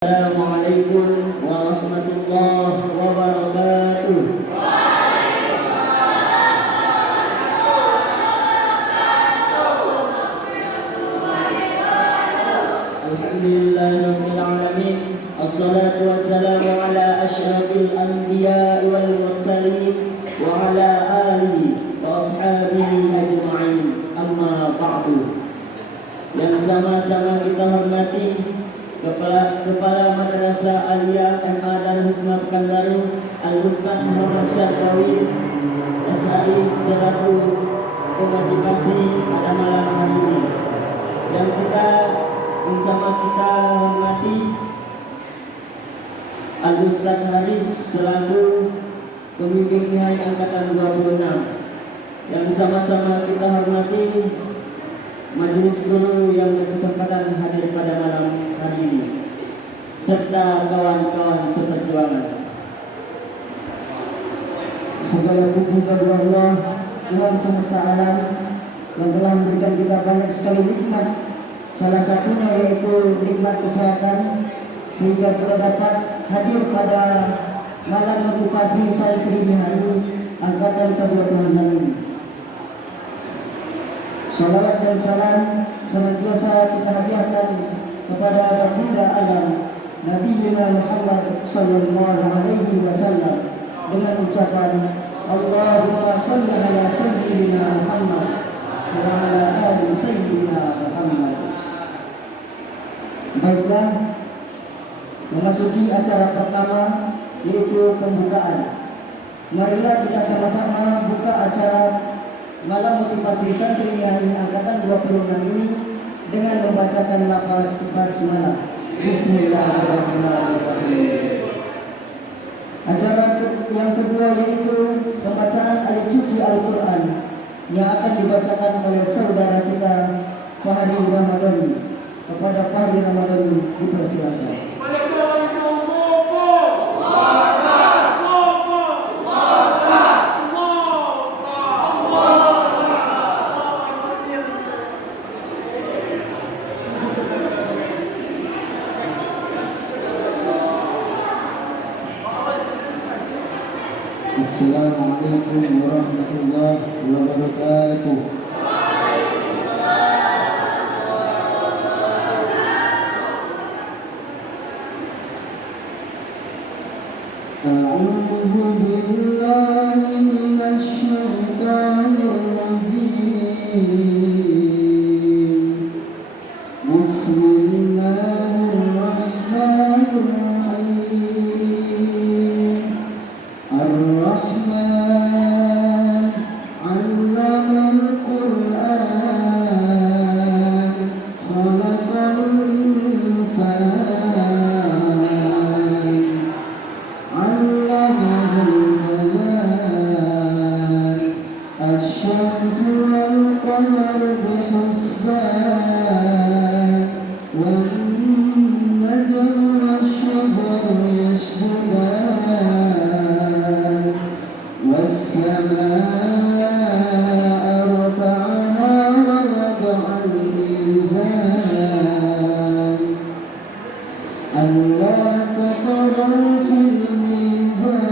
Assalamualaikum warahmatullahi wabarakatuh. Alhamdulillahirabbil alamin. Assalatu wassalamu ala asyrafil anbiya'i wal mursalin wa ala alihi wa ashabihi ajma'in. Amma ba'du. Yang sama-sama kita hormati Kepala Madrasah Aliyah MA Darul Hikmah Pekanbaru Al-Ustaz Muhammad Syarqawi SHI selaku pemotivasi pada malam hari ini. Yang kita bersama kita hormati Al-Ustaz Haris selaku pemimpin Nihai Angkatan 26. Yang sama-sama kita hormati majelis guru yang berkesempatan hadir pada malam hari ini, serta kawan-kawan seperjuangan. Segala puji bagi Allah, Tuhan semesta alam, yang telah memberikan kita banyak sekali nikmat. Salah satunya yaitu nikmat kesehatan, sehingga kita dapat hadir pada malam motivasi santri Nihai Angkatan ke-26 ini. Salawat dan salam senantiasa kita hadiahkan kepada baginda alam Nabi Muhammad sallallahu alaihi wasallam dengan ucapan Allahumma shalli ala sayyidina Muhammad wa ala ali sayyidina Muhammad. Baiklah, memasuki acara pertama yaitu pembukaan. Marilah kita sama-sama buka acara malam motivasi santri Nihai Angkatan 26 ini dengan membacakan lafaz basmalah. Bismillahirrahmanirrahim. Acara yang kedua yaitu pembacaan ayat suci Al-Quran yang akan dibacakan oleh saudara kita Fahri Ramadhani. Kepada Fahri Ramadhani dipersilakan. Assalamualaikum warahmatullahi wabarakatuh. A'udzu billahi minasy syaithanir rajim. Bismillahirrahmanirrahim. Ar-Rahman 'allamal Qur'an, khalaqal insan, 'allamahul bayan, asy-syamsu wal qamaru bihusban, wan najmu wash-shajaru yasjudan, was-samaa'a rafa'aha wa wada'al mizan, alla taqaru fil mizan,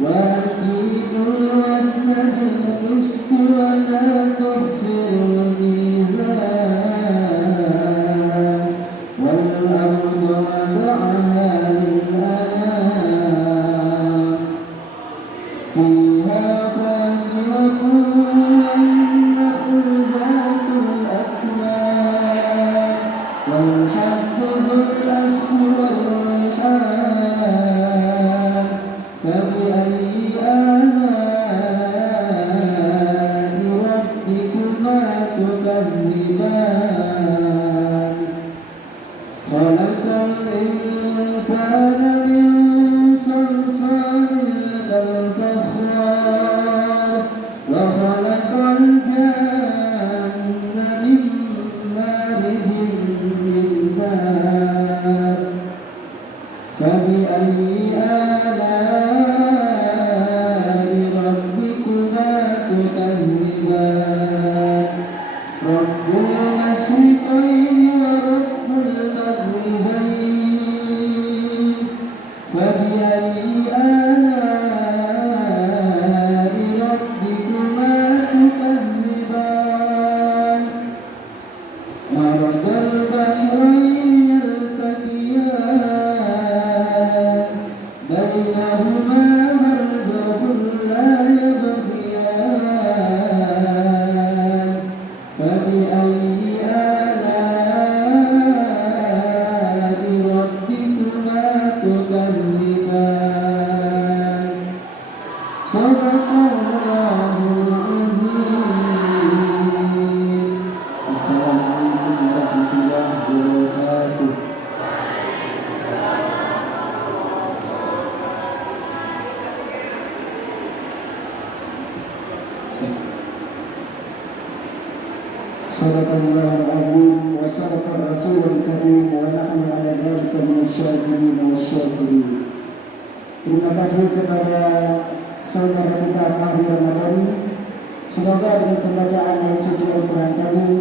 wa aqimul wazna bil qisti wa la tukhsirul mizan, wal arda wada'aha lil-anam, fiha fakihatun wan nakhlu dhatul akmam, wal habbu dhul asfi wal rihan, fabi ayyi ala'i rabbikuma tukadziban. Khalaqal insana min salsalin kal-fakhar, wa khalaqal janna min marijin min nar, fabi ayyi ala'i rabbikuma tukadziban. Rabbul masyriqaini wa rabbul maghribaini Sadaqallahul azim wa sadaqar rasulul karim wa nahnu ala dzalika minasyahidin wasyakirin. Terima kasih kepada saudara kita Mahdi Ramadhani. Semoga dengan pembacaan ayat suci Al-Quran tadi,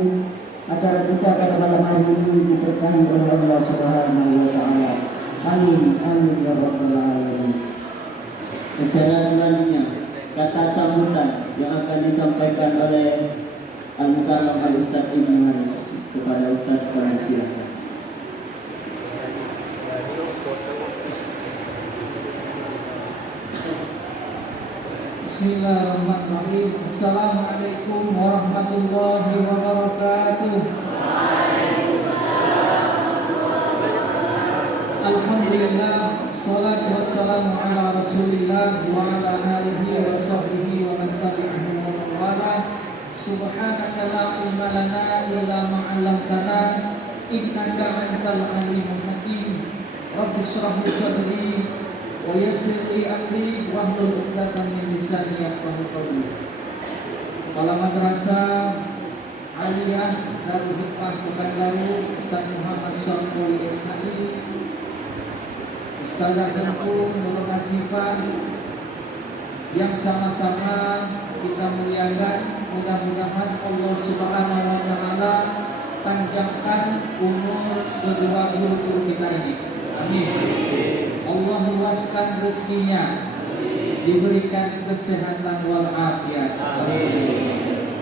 acara kita pada malam hari ini diberkahi oleh Allah Subhanahu wa taala. Amin amin ya rabbal alamin. Acara selanjutnya, kata sambutan yang akan disampaikan oleh Al-Mukarram Al-Ustaz Ibnu Haris. Kepada Ustaz, kami silakan. Bismillahirrahmanirrahim. Assalamualaikum warahmatullahi wabarakatuh. Alhamdulillah, salatu wassalamu ala rasulillah wa ala alihi wa sahbihi wa man tabi'ahu wa man wala. Subhanaka la ilma lana illa ma 'allamtana innaka antal alimul hakim. Rabbi shrah li sadri wa yassir li amri wahlul 'uqdatam min lisani yafqahu qawli. Kepala Madrasah Aliyah Darul Hikmah Pekanbaru Ustaz Muhammad Shalful Ismail, Ustazah Tengku Nurul Nasifah, yang sama-sama kita muliakan. Mudah-mudahan Allah Subhanahu wa taala panjangkan umur kedua guru kita ini. Amin. Allah luaskan rezekinya, diberikan kesehatan wal afiat. Amin.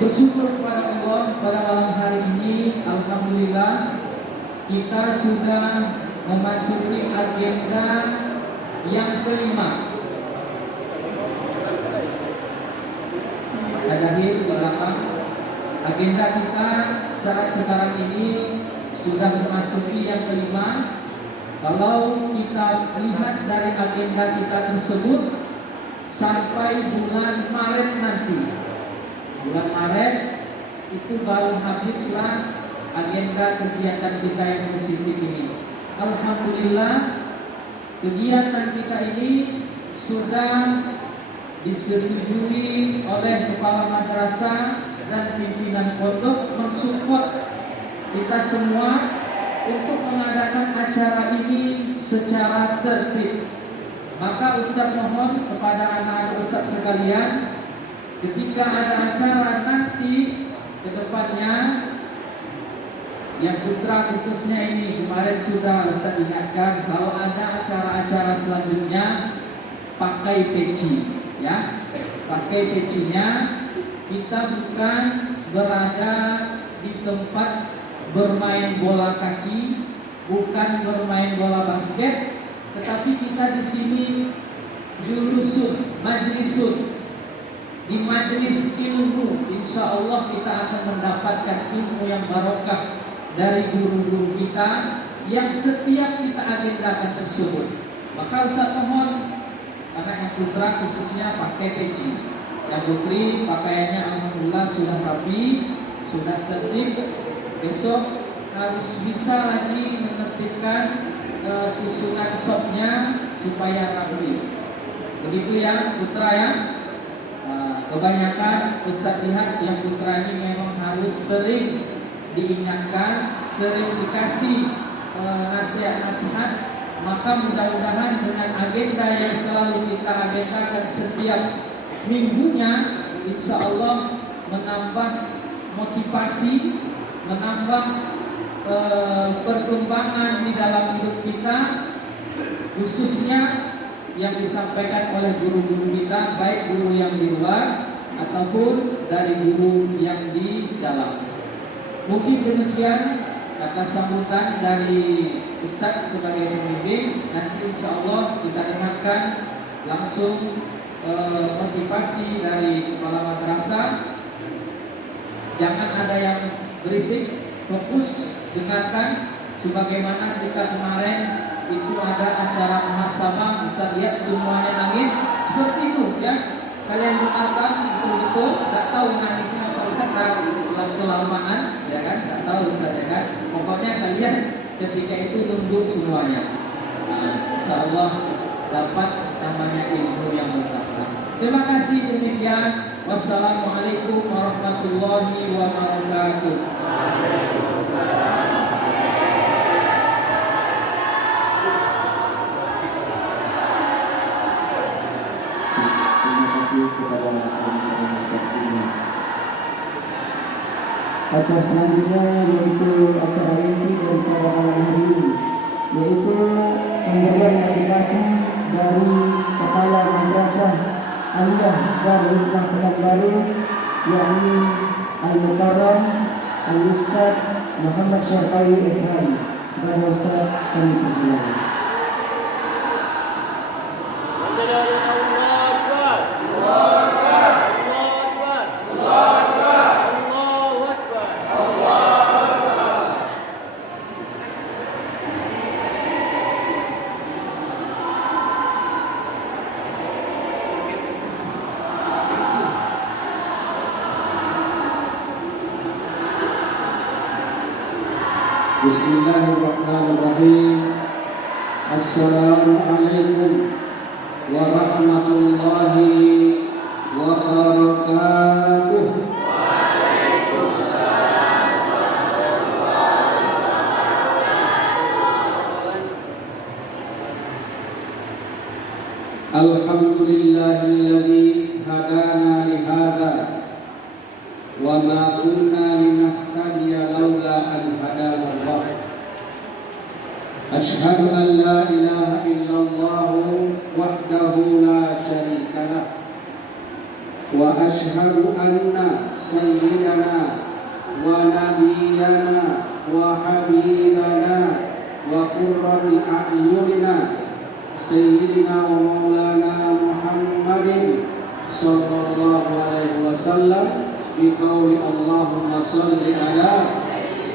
Bersyukur kepada Allah pada malam hari ini, alhamdulillah kita sudah memasuki agenda yang kelima. Ada berapa agenda kita saat sekarang ini sudah memasuki yang kelima. Kalau kita lihat dari agenda kita tersebut sampai bulan Maret nanti, bulan Maret itu baru habislah agenda kegiatan kita yang positif ini. Alhamdulillah kegiatan kita ini sudah disetujui oleh kepala madrasah dan pimpinan pondok mensupport kita semua untuk mengadakan acara ini secara tertib. Maka Ustaz mohon kepada anak-anak Ustaz sekalian, ketika ada acara nanti ke depannya, yang putra khususnya ini kemarin sudah Ustaz ingatkan, kalau ada acara-acara selanjutnya pakai peci, ya, pakai pecinya. Kita bukan berada di tempat bermain bola kaki, bukan bermain bola basket, tetapi kita di sini julusun, majlisun, di majelis ilmu. Insya Allah kita akan mendapatkan ilmu yang barokah dari guru-guru kita yang setiap kita agendakan tersebut. Maka Ustaz mohon anak yang putra khususnya pakai peci, yang putri pakaiannya alhamdulillah sudah rapi, sudah tertib. Besok harus bisa lagi menertibkan susunan sopnya supaya rapi. Begitu ya putra ya. Kebanyakan Ustaz lihat yang putra ini memang harus sering diingatkan, sering dikasih nasihat-nasihat. Maka mudah-mudahan dengan agenda yang selalu kita agendakan setiap minggunya, insya Allah menambah motivasi, menambah perkembangan di dalam hidup kita, khususnya yang disampaikan oleh guru-guru kita, baik guru yang di luar ataupun dari guru yang di dalam. Mungkin demikian kata sambutan dari Ustadz sebagai pembimbing. Nanti insya Allah kita dengarkan langsung motivasi dari kepala madrasah. Jangan ada yang berisik, fokus dengarkan. Sebagaimana kita kemarin itu ada acara muhasabah, bisa lihat semuanya nangis seperti itu ya. Kalian dengarkan betul-betul, tak tahu nangisnya apa karena kelamaan, ya kan? Tak tahu saja kan. Pokoknya kalian ketika itu nunduk semuanya. Insya Allah dapat namanya ilmu yang berkah. Terima kasih, demikian. Wassalamualaikum warahmatullahi wabarakatuh. Terima kasih kepada teman-teman Ustaz Ilyas. Acara selanjutnya yaitu acara inti daripada malam hari ini, yaitu pemberian motivasi dari Kepala Madrasah Aliyah Darul Hikmah Pekanbaru, yakni Al-Mukarram Al-Ustaz Muhammad Syarqawi Eshari. Kepada Ustaz kami persilakan. Bismillahirrahmanirrahim. Assalamualaikum warahmatullahi wabarakatuh. Alhamdulillahilladzi hadana li hada wa ma kunna linahtadiya laula an hadana Allah. Ashhadu an la ilaha illallah wahdahu la syarika lah wa ashhadu anna sayyidana wa nabiyyana wa habibana wa qurrati a'yunina sayyidina wa maulana Muhammadin sallallahu alaihi wasallam biqauli Allahumma salli ala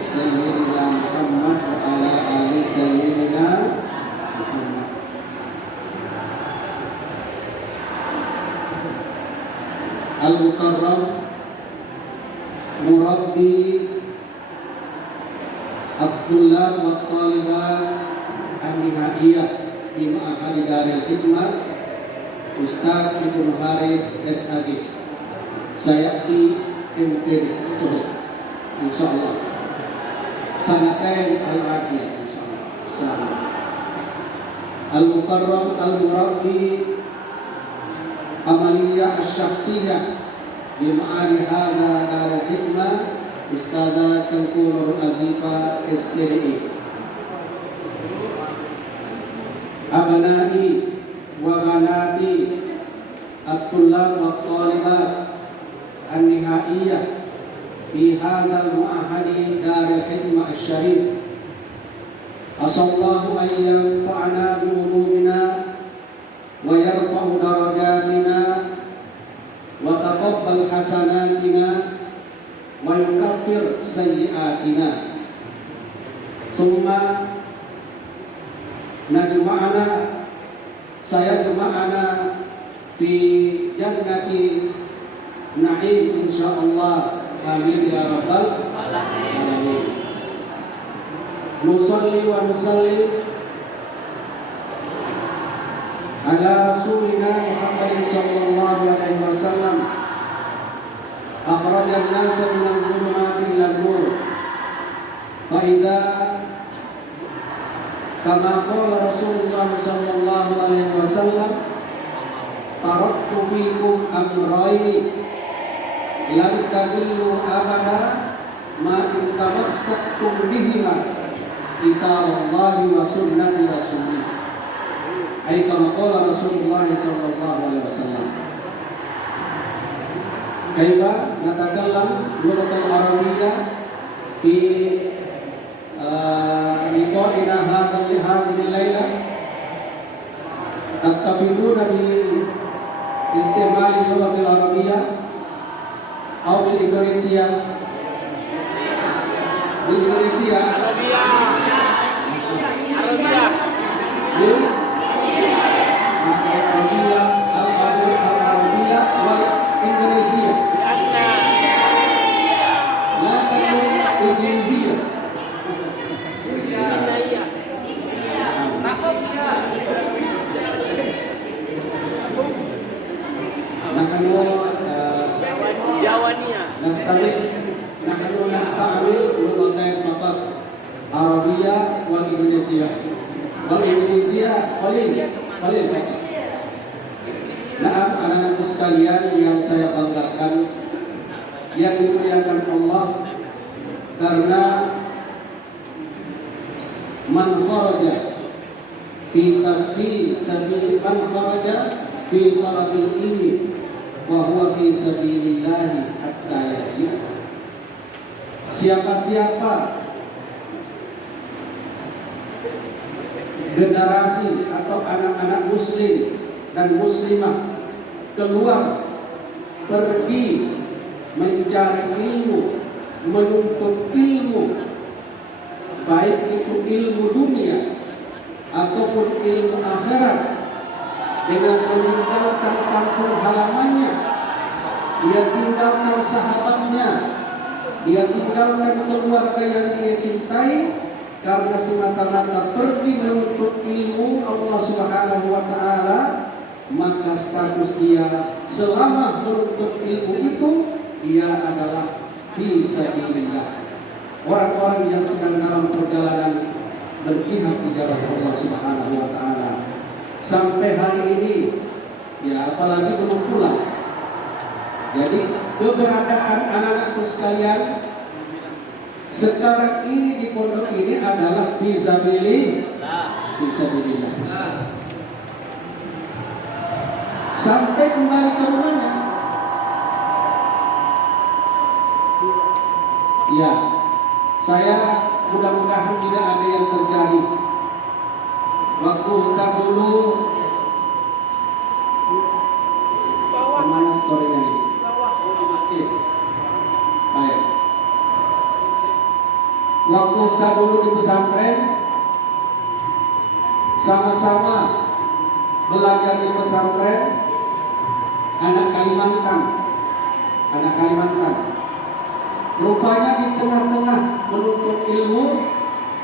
sayyidina Muhammad wa ala ali sayyidina Muhammad. Al-Mukarram Murabbi Abdullah wa Talibah An-Nihaiyah di Ma'had Darul Hikmah Ustaz Ibnu Haris SAG. Saya di MPD Sobat insyaallah sanatain al-aqiyah insyaallah sama Al-Mukarram Al-Murabbi Amaliyah Asy-Syakhsiyah di Ma'had Darul Hikmah Ustazah Tengku Nurul Azifa SPDI. Abnai wa banati at-tullab wa talibat an-nihaiyah fi hadzal ma'hadi Darul Hikmah Asy-Syarif. Asallahu an yanfa'ana bi ulumina wa yarfa'u darajatina wa taqabbal hasanatina wa yukaffir sayyi'atina. Summa najma'ana saya jema'ana fi jannati na'im insyaallah. Amin ya rabbal alamin. Nusalli wa nusallim ala rasulina Muhammadin sallallahu alaihi wasallam akhrajan nasa minal dhulumati ilan nur fa idza kama qala Rasulullah sallallahu alaihi wasallam taraktu fikum amrayni lan tadillu abada ma in tamassaktum bihima kitaballahi wa sunnati rasulih. Ai kama qala Rasulullah sallallahu alaihi wasallam. Kaifa natakallam lughatal arabiyyah fi liqa'ina hadhihi al-lailah tattafiduna bi istimali lughatil arabiyyah atau di Indonesia Al-Arabiyah wal Indonesia la takun Indonesia. wal Indonesia. Wal Indonesia qalil. Nah, anak-anakku sekalian yang saya banggakan, yang dimuliakan Allah, karena man kharaja fi sabil man kharaja fi talabil ilmi wa huwa fi sabilillah hatta yarji. Siapa-siapa generasi atau anak-anak muslim dan muslimah keluar pergi mencari ilmu, menuntut ilmu, baik itu ilmu dunia ataupun ilmu akhirat, dengan meninggalkan kampung halamannya, dia tinggalkan sahabatnya, dia tinggalkan keluarga yang dia cintai, karena semata-mata pergi menuntut ilmu Allah Subhanahu wa Ta'ala, maka status dia selama menuntut ilmu itu dia adalah fi sabilillah. Orang-orang yang sedang dalam perjalanan berjihad di jalan Allah Subhanahu wa Ta'ala. Sampai hari ini, ya apalagi belum pulang. Jadi keberadaan anak-anakku sekalian sekarang ini di pondok ini adalah fisabilillah. Sampai kembali ke rumahnya. Ya, saya mudah-mudahan tidak ada yang terjadi. Waktu Ustaz dulu, kemana story-nya ini? Baik. Waktu Ustaz dulu di pesantren, sama-sama belajar di pesantren, anak Kalimantan. Rupanya di tengah-tengah menuntut ilmu,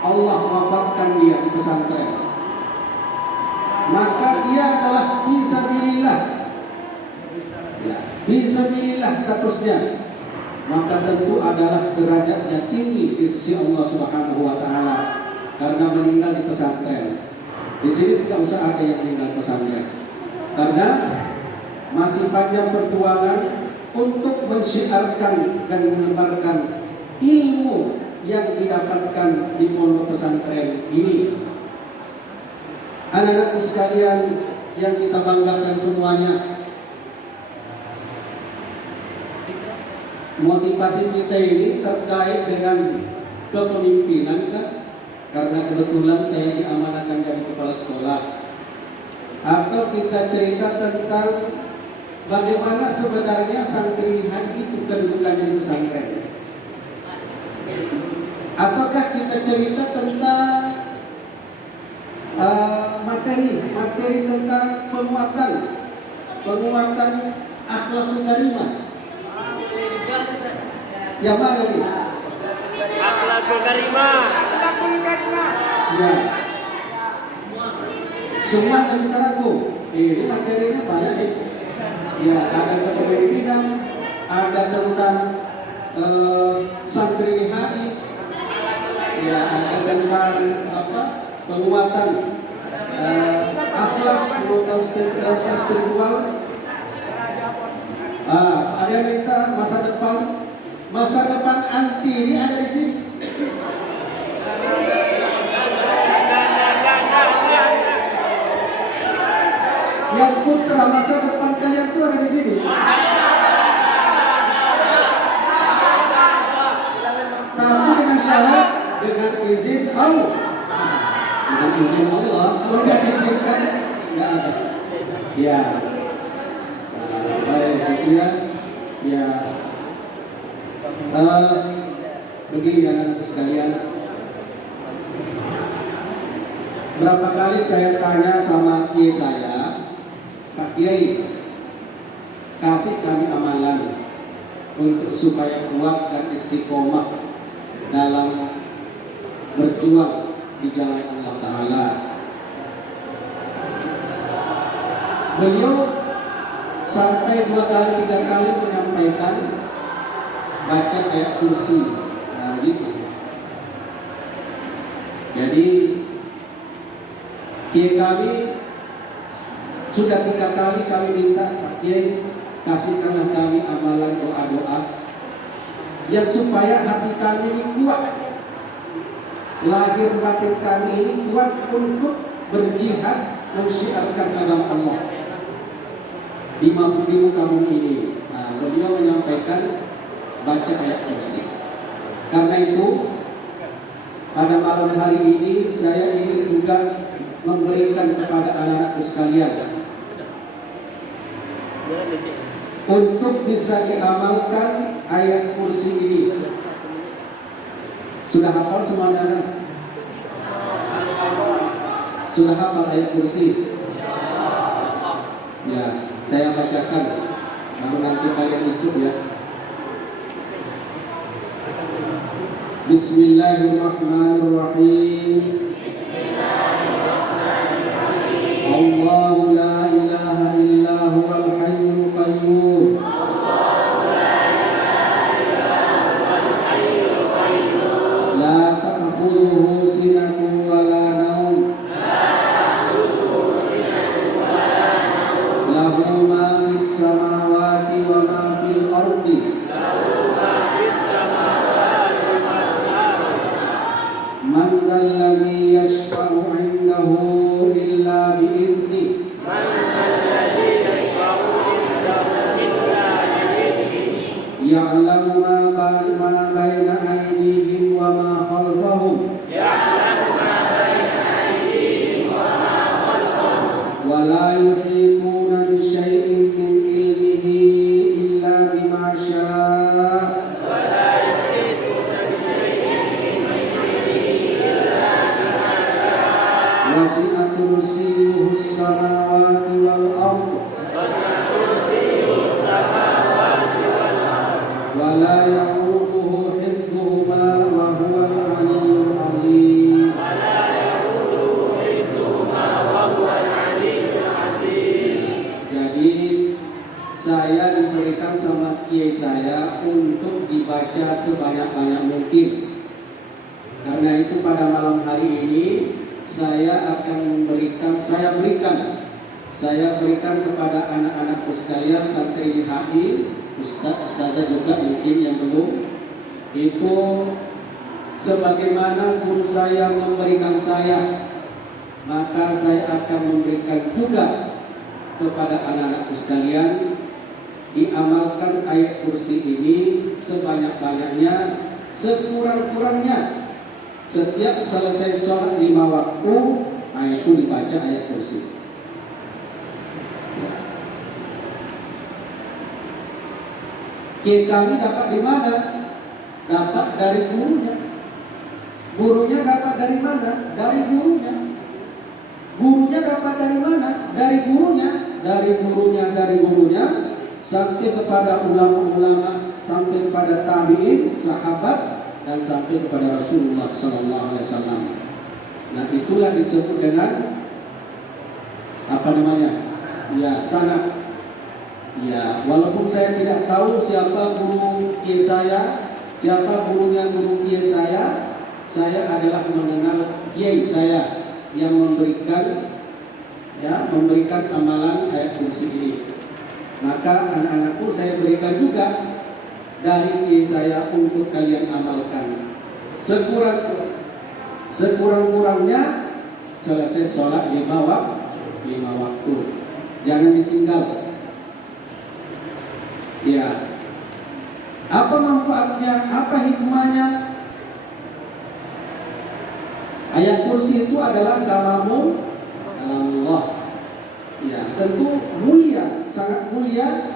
Allah wafatkan dia di pesantren. Maka dia adalah fisabilillah. Ya, fisabilillah statusnya. Maka tentu adalah derajatnya tinggi di sisi Allah Subhanahu wa Ta'ala, karena meninggal di pesantren. Di sini tidak usah ada yang meninggal pesantren, karena masih panjang perjuangan untuk mensyiarkan dan menebarkan ilmu yang didapatkan di pondok pesantren ini. Anak-anakku sekalian yang kita banggakan semuanya, motivasi kita ini terkait dengan kepemimpinan kan? Karena kebetulan saya diamanahkan dari kepala sekolah. Atau kita cerita tentang bagaimana sebenarnya santri itu kedudukannya di pesantren. Ataukah kita cerita tentang materi tentang penguatan akhlakul karimah. Yang mana nih? Akhlakul karimah. Ya. Semuanya kita rangkum. Ini materinya banyak nih. Ya, ada kepemimpinan, ada tentang santri HI. Ya, ada tentang penguatan akhlak, penguatan spiritual. Ada yang minta masa depan anti ini ada di sini. Yang putra masa depan kalian itu ada di sini. Tapi dengan syarat, dengan izin Allah. Dengan izin Allah. Kalau tidak diizinkan, tidak ada. Ya. Baik, itu ya. Ya. Begini anak-anakku sekalian. Berapa kali saya tanya sama kiai saya, Pak Kiai, kasih kami amalan untuk supaya kuat dan istiqomah dalam berjuang di jalan Allah Ta'ala. Beliau sampai 2 kali 3 kali menyampaikan baca ayat kursi. Nah gitu. Jadi Kiai kami sudah 3 kali kami minta Pak Kiai kasihkanlah kami amalan doa-doa yang supaya hati kami ini kuat, lahir batin kami ini kuat untuk berjihad mensyiarkan agama Allah di muka bumi ini. Nah, beliau menyampaikan baca ayat kursi. Karena itu pada malam hari ini saya ingin juga memberikan kepada anak-anakku sekalian untuk bisa diamalkan ayat kursi ini. Sudah hafal semuanya? Sudah hafal ayat kursi? Ya, saya bacakan, baru nanti kalian ikut ya. Bismillahirrahmanirrahim. Allahu la ilaha illa huwal hayyul qayyum. La ta'khudhuhu sinatun wa la nawm. Lahu ma fis samawati wa ma fil ardi. Man dhal ladzi yashfa'u 'indahu illa bi'idznihi. Ya'lamu ma baina aydihim wa ma khalfahum. Wa la yuhituna bi syai'in min ilmihi illa bima syaa'. Wasi'a kursiyyuhu as-samawati wal ardh. Wa la ya'uduhu hifdhuhuma wa huwal 'aliyyul 'azim. Jadi saya diberikan sama kiai saya untuk dibaca sebanyak-banyak mungkin. Karena itu pada malam hari ini saya berikan kepada anak-anakku sekalian, santri di HI, ustazah juga mungkin yang belum, itu sebagaimana guru saya memberikan saya, maka saya akan memberikan juga kepada anak-anakku sekalian. Diamalkan ayat kursi ini sebanyak-banyaknya, sekurang-kurangnya. Setiap selesai sholat 5 waktu, itu dibaca ayat kursi. Kiai kami dapat di mana? Dapat dari gurunya. Gurunya dapat dari mana? Dari gurunya. Gurunya dapat dari mana? Dari gurunya. Dari gurunya sampai kepada ulama-ulama, sampai kepada tabi'in, sahabat, dan sampai kepada Rasulullah SAW. Nah, itulah disebut dengan apa namanya? Ya, sanad. Ya, walaupun saya tidak tahu siapa guru kiai saya, siapa gurunya guru kiai saya adalah mengenal kiai saya yang memberikan amalan ayat kursi ini. Maka anak-anakku saya berikan juga dari kiai saya untuk kalian amalkan. Sekurang-kurangnya selesai sholat 5 waktu. Jangan ditinggal. Ya. Apa manfaatnya? Apa hikmahnya? Ayat kursi itu adalah kalamullah. Ya, tentu mulia, sangat mulia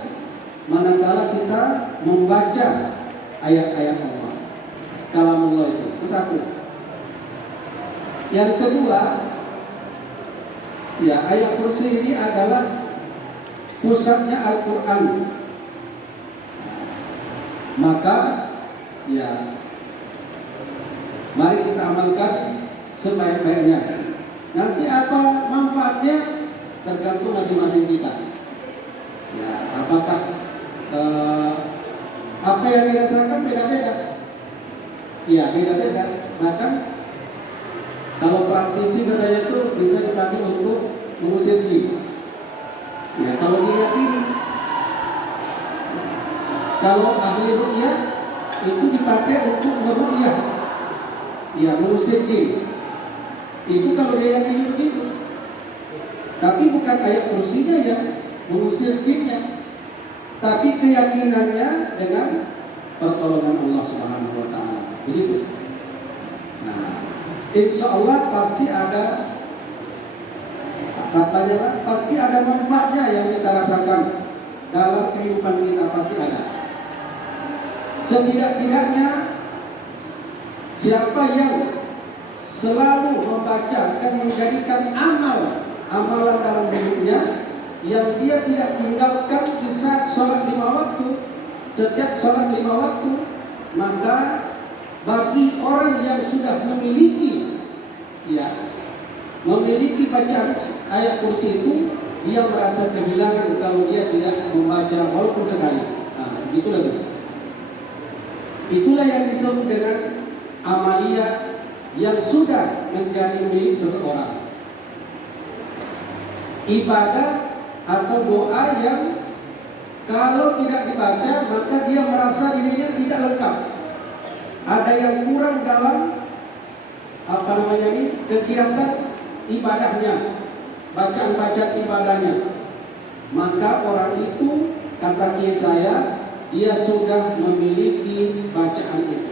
manakala kita membaca ayat-ayat Allah. Kalamullah itu satu. Yang kedua, ya, ayat kursi ini adalah pusatnya Al-Quran. Maka ya, mari kita amalkan sebaik-baiknya. Nanti apa manfaatnya tergantung masing-masing kita. Ya, apakah apa yang dirasakan beda-beda? Ya, beda-beda. Bahkan Kalau praktisi katanya tuh bisa dipakai untuk mengusir jin. Ya, kalau dia yakini. Kalau ahli ruqyah itu dipakai untuk meruqyah. Ya, mengusir jin. Itu kalau dia yakini begitu. Tapi bukan ayat kursinya yang mengusir jinnya, tapi keyakinannya dengan pertolongan Allah Subhanahu wa taala. Begitu. Nah, insya Allah pasti ada pasti ada manfaatnya yang kita rasakan dalam kehidupan kita, pasti ada. Setidak-tidaknya siapa yang selalu membaca dan menjadikan amalan dalam hidupnya yang dia tidak tinggalkan di saat sholat 5 waktu, setiap sholat 5 waktu, maka bagi orang yang sudah memiliki bacaan ayat kursi itu, dia merasa kehilangan kalau dia tidak membaca walaupun sekali. Nah, begitulah itu. Itulah yang disebut dengan amalia yang sudah menjadi milik seseorang. Ibadah atau doa yang kalau tidak dibaca maka dia merasa dirinya tidak lengkap. Ada yang kurang dalam kegiatan ibadahnya, bacaan ibadahnya. Maka orang itu, kata kiai saya, dia sudah memiliki bacaan itu.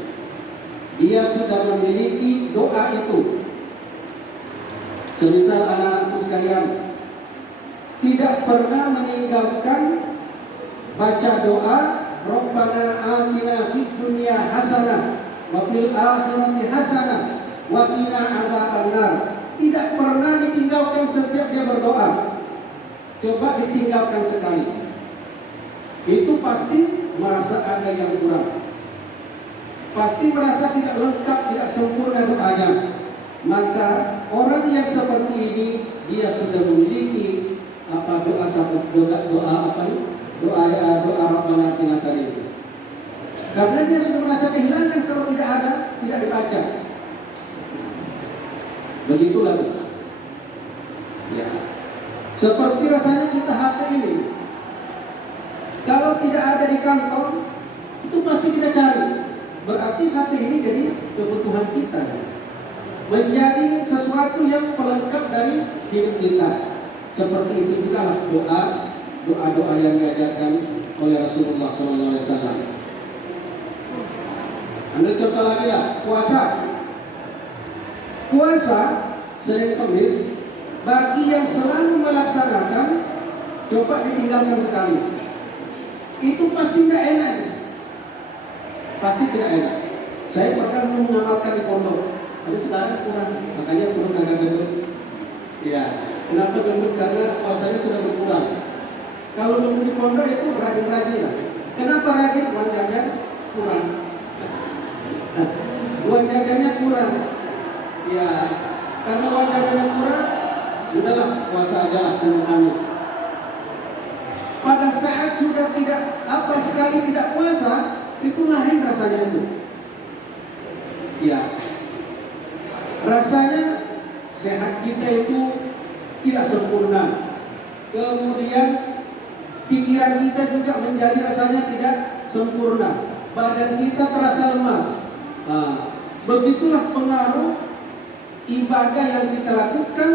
Dia sudah memiliki doa itu. Semisal anak-anakku sekalian tidak pernah meninggalkan baca doa Rabbana atina fid dunya hasanah wa fil akhirati hasanah wa qina adzabannar. Tidak pernah ditinggalkan setiap dia berdoa. Coba ditinggalkan sekali, itu pasti merasa ada yang kurang, pasti merasa tidak lengkap, tidak sempurna doanya. Maka orang yang seperti ini dia sudah memiliki doa Rabbana atina tadi. Karena dia sudah merasa kehilangan kalau tidak dibaca. Begitulah tuh. Ya. Seperti rasanya kita HP ini. Kalau tidak ada di kantor, itu pasti kita cari. Berarti HP ini jadi kebutuhan kita. Menjadi sesuatu yang pelengkap dari hidup kita. Seperti itu juga lah doa yang diajarkan oleh Rasulullah SAW. Ambil contoh lagi lah, puasa Senin Kamis bagi yang selalu melaksanakan, coba ditinggalkan sekali, itu pasti tidak enak. Pasti tidak enak. Saya pernah mengamalkan di pondok, tapi sekarang kurang, makanya kurang agak gendut. Ya, kenapa gendut? Karena puasanya sudah berkurang. Kalau dulu di pondok itu rajin-rajin lah. Kenapa rajin? Uang jajan kurang. Uang jajannya kurang. Ya, karena uang jajannya kurang, udahlah puasa aja lah Senin Kamis. Pada saat sudah sekali tidak puasa, itu lain rasanya itu. Ya, rasanya sehat kita itu tidak sempurna. Kemudian pikiran kita juga menjadi rasanya tidak sempurna. Badan kita terasa lemas. Nah, begitulah pengaruh ibadah yang kita lakukan,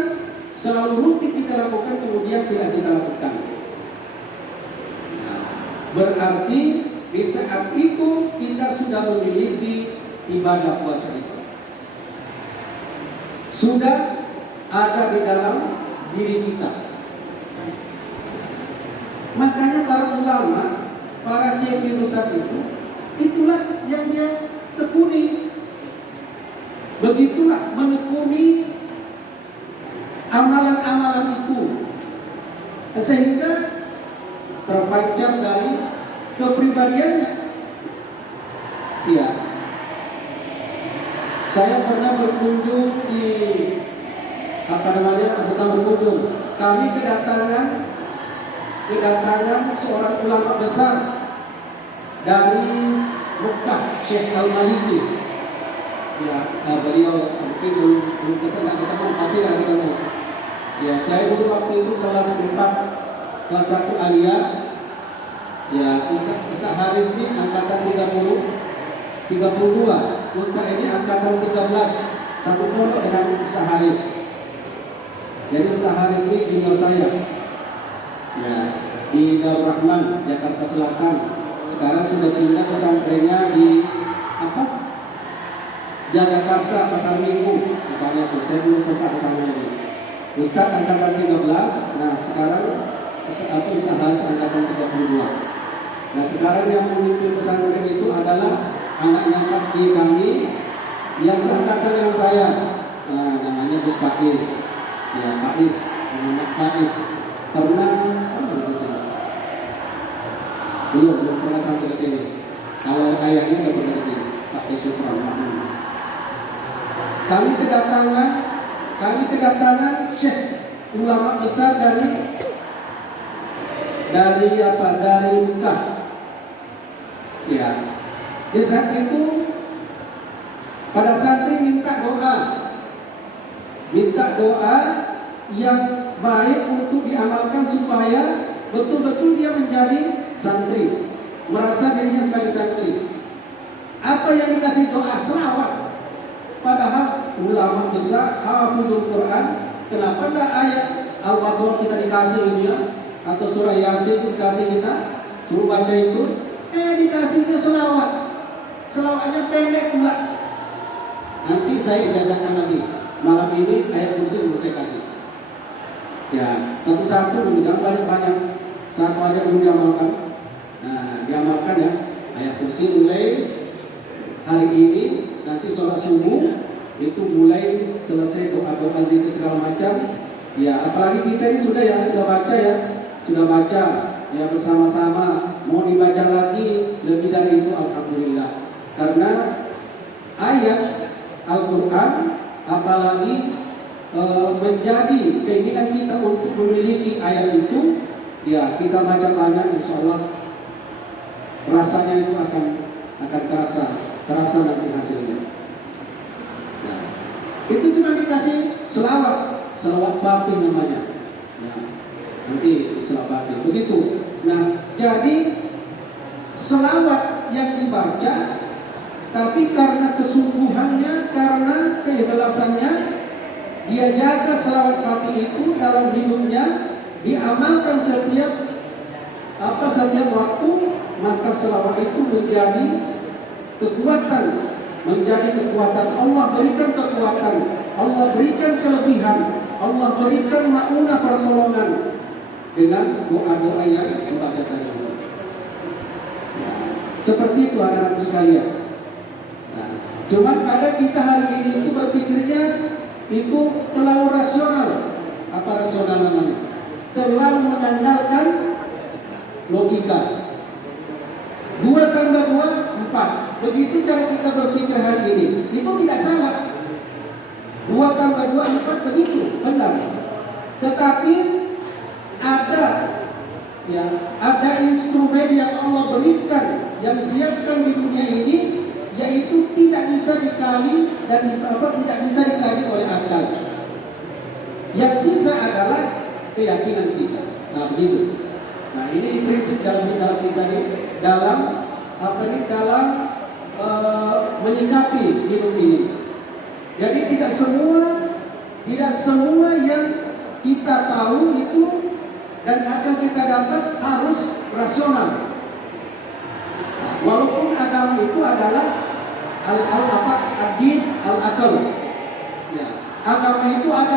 selalu rutin kita lakukan, kemudian tidak kita lakukan. Nah, berarti di saat itu kita sudah memiliki ibadah puasa itu. Sudah ada di dalam diri kita. Makanya para ulama, para kiai besar itu, itulah yang dia tekuni. Begitulah menekuni amalan-amalan itu, sehingga terpancar dari kepribadiannya. Ya, saya pernah berkunjung di bukan berkunjung, kami kedatangan seorang ulama besar dari Mekah, Syekh Al-Maliki. Ya, beliau mungkin belum ketemu, pasti nggak ketemu. Ya, saya dulu waktu itu kelas 4, kelas 1 aliyah. Ya, Ustaz Haris ini angkatan 32, Ustaz ini angkatan 13, satu pondok dengan Ustaz Haris. Jadi Ustaz Haris ini junior saya. Ya, di Darul Rahman, Jakarta Selatan. Sekarang sudah pindah pesantrennya di Jagakarsa, Pasar Minggu, misalnya tuh. Saya belum sempat ke sana lagi. Ustaz angkatan 13, nah sekarang Ustaz Haris angkatan 32. Nah sekarang yang memimpin pesantren itu adalah anaknya Pak Ki kami yang seangkatan dengan saya. Nah, namanya Gus Pakis. Ya, Pakis, Muhammad Pakis. Pernah di sini? Belum pernah sampai ke sini. Kalau ayahnya nggak pernah ke sini. Pak Syukron. Kami kedatangan Syekh ulama besar dari Mekah. Ya, di saat itu pada santri minta doa yang baik untuk diamalkan supaya betul-betul dia menjadi santri, merasa dirinya sebagai santri. Apa yang dikasih doa? Selawat. Padahal ulama besar hafizul Quran, kenapa enggak ayat Al-Baqarah kita dikasih dia atau surah Yasin dikasih kita suruh baca itu? Dikasihnya selawat. Selawatnya pendek pula. Nanti saya ijazahkan lagi. Malam ini ayat kursi belum saya kasih. Ya, satu-satu dulu, jangan banyak-banyak. Satu aja belum diamalkan. Nah, diamalkan ya. Ayat kursi mulai hari ini. Nanti sholat subuh itu mulai selesai doa-doa zikir segala macam. Ya, apalagi kita ini sudah baca ya bersama-sama. Mau dibaca lagi lebih dari itu, alhamdulillah. Karena ayat Al-Quran apalagi menjadi keinginan kita untuk memiliki ayat itu, ya kita baca banyak, insya Allah rasanya itu akan terasa nanti hasilnya. Nah, itu cuma dikasih selawat Fatih namanya. Nah, nanti selawat Fatih begitu. Nah, jadi selawat yang dibaca, tapi karena kesungguhannya, karena keikhlasannya, dia jaga selawat Fatih itu dalam hidupnya, diamalkan setiap waktu, maka selawat itu menjadi kekuatan. Allah berikan kekuatan, Allah berikan kelebihan, Allah berikan maunah pertolongan dengan doa-doa yang dibaca tadi. Ya, seperti itu anak-anak sekalian. Nah, cuman kadang kita hari ini itu berpikirnya itu terlalu rasional. Apa rasional namanya? Terlalu mengandalkan logika. 2 tambah 2, 4. Begitu cara kita berpikir hari ini. Itu tidak salah. 2 tambah 2, 4 begitu, benar. Tetapi ada instrumen yang Allah berikan, yang siapkan di dunia ini, yaitu tidak bisa dikali dan tidak bisa dikali oleh akal. Yang bisa adalah keyakinan kita. Nah, begitu. Nah, ini prinsip dalam kita ini, dalam menyikapi hidup ini. Jadi tidak semua yang kita tahu itu dan akan kita dapat harus rasional. Walaupun agama itu adalah ad-din al-aql. Ya, agama itu ada